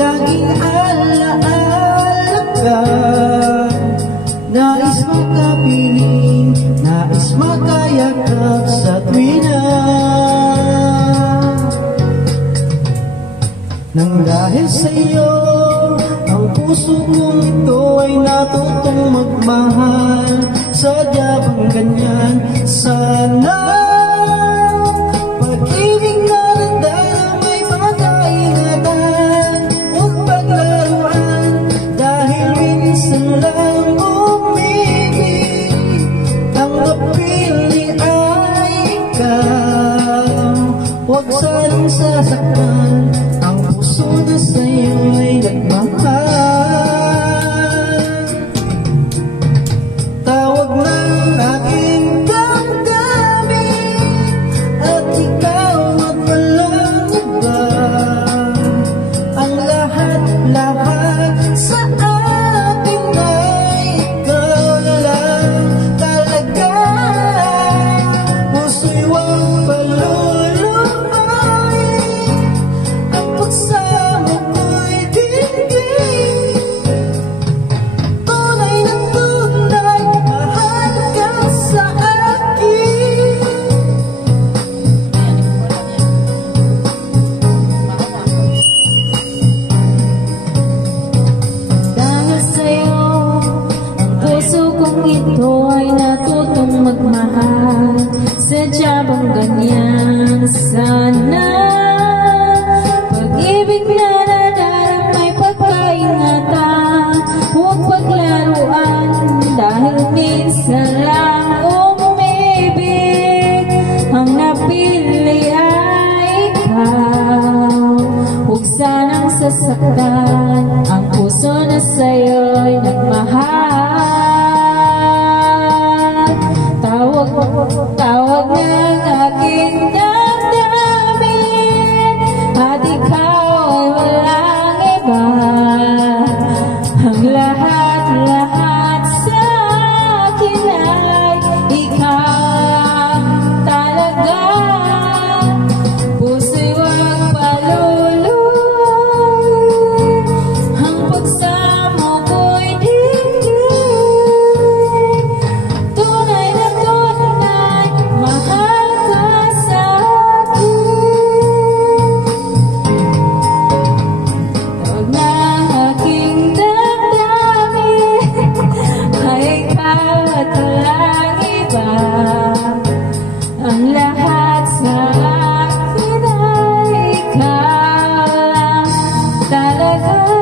laging alaala ka. Nais makapiling, nais makayakap sa tuwina. Nang dahil sa'yo, ang puso kong ito ay natutong magmahal. Sadya bang ganyan? Sana pag-ibig na nagdaramay pagkaingatan, huwag paglaruan, dahil minsan lang umibig. Ang napili ay ikaw, huwag sanang sasaktan ang puso na sa'yo'y nagmahal. Tawag ng aking damdamin at ikaw at walang iba. Ang lahat-lahat sa atin ay ikaw na lang talaga. Puso'y huwag palulupain, ang pagsama ko'y dinggin. Tunay na tunay, mahal ka sa akin. Dahil sa'yo, ang puso kong ito ay natutong magmahal. Sadya bang ganyan? Sana pag-ibig na nadaramay pagkaingatan, huwag paglaruan, dahil minsan lang umibig. Ang napili ay ikaw, huwag sanang sasaktan ang puso na sa'yo'y nagmahal. Tawag ng aking damdamin at ikaw ay walang iba. Ang lahat-lahat sa akin ay ikaw talaga. Puso'y huwag paluluin, ang pagsamo ko'y dinggin. Tunay na tunay, mahal ka sa akin. Tawag ng aking damdamin ay ikaw at walang iba. Ang lahat sa akin ay ikaw lang talaga.